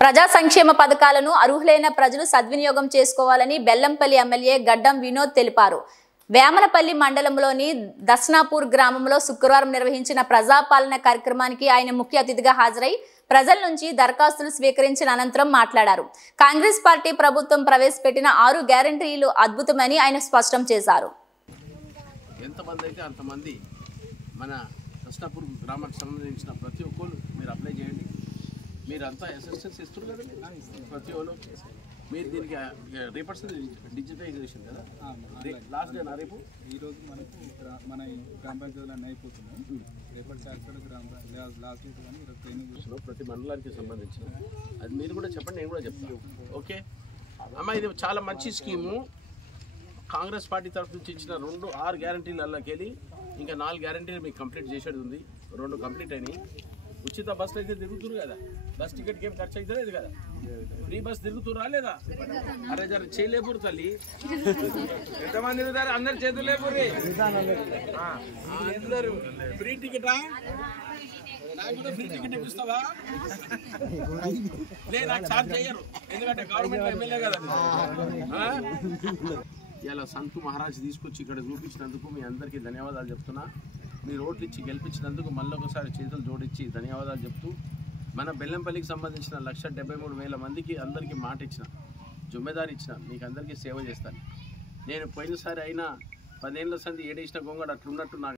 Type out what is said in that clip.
ప్రజా సంక్షేమ పథకాలను అర్హులైన ప్రజలు సద్వినియోగం చేసుకోవాలని బెల్లంపల్లి ఎమ్మెల్యే గడ్డం వినోద్ తెలిపారు. వేమనపల్లి మండలంలోని దస్నాపూర్ గ్రామంలో శుక్రవారం నిర్వహించిన ప్రజాపాలన కార్యక్రమానికి ఆయన ముఖ్య అతిథిగా హాజరై ప్రజల నుంచి దరఖాస్తులు స్వీకరించిన అనంతరం మాట్లాడారు. కాంగ్రెస్ పార్టీ ప్రభుత్వం ప్రవేశపెట్టిన 6 గ్యారెంటీలు అద్భుతమని ఆయన స్పష్టం చేశారు. ఎంతమంది అయితే అంతమంది మన దస్నాపూర్ గ్రామానికి సంబంధించిన ప్రతి ఒక్కరు మీరు అప్లై చేయండి. మీరంతా అసిస్టెన్స్ ఇస్తున్నారు కదా ప్రతి ఒక్కరు. మీరు దీనికి రేపటి డిజిటలైజేషన్ కదా లాస్ట్ డే రేపు ఈరోజు మనకు మన గ్రామ పంచాయతీలు అన్నీ అయిపోతున్నాయి. రేపటి సాయంత్రం లాస్ట్ డేట్ కానీ ట్రైనింగ్ ప్రతి మండలానికి సంబంధించిన అది మీరు కూడా చెప్పండి, నేను కూడా చెప్తాను. ఓకే అమ్మ, ఇది చాలా మంచి స్కీము. కాంగ్రెస్ పార్టీ తరఫు నుంచి ఇచ్చిన 6 గ్యారంటీలకి వెళ్ళి ఇంకా 4 గ్యారంటీలు మీకు కంప్లీట్ చేసేది ఉంది. 2 కంప్లీట్ అయినాయి. ఉచిత బస్సు అయితే తిరుగుతురు కదా, బస్ టికెట్కి ఏం ఖర్చు అయితే లేదు కదా. ఫ్రీ బస్ తిరుగుతురా లేదా? అరే జర చేయలేపురు తల్లి, ఎంతమంది తిరుగుతారు? అందరు చేతులు లేపురి. అందరు ఫ్రీ టికెటా? నాకు కూడా ఫ్రీ టికెట్ ఇప్పిస్తావా? లే, నాకు ఛార్జ్ చేయరు, ఎందుకంటే గవర్నమెంట్ ఎమ్మెల్యే కదా. ఇలా సంతు మహారాజ్ తీసుకొచ్చి ఇక్కడ చూపించినందుకు మీ అందరికీ ధన్యవాదాలు చెప్తున్నా. మీరు ఓట్లు ఇచ్చి గెలిపించినందుకు మళ్ళీ ఒకసారి చేతులు జోడించి ధన్యవాదాలు చెప్తూ, మన బెల్లంపల్లికి సంబంధించిన 1,73,000 మందికి అందరికీ మాట ఇచ్చిన, జుమ్మెదారి ఇచ్చిన, మీకు అందరికీ సేవ చేస్తాను. నేను పోయినసారి అయినా 10 ఏళ్ళ సంది ఏడేసిన గొంగడు అట్లున్నట్టు నాకు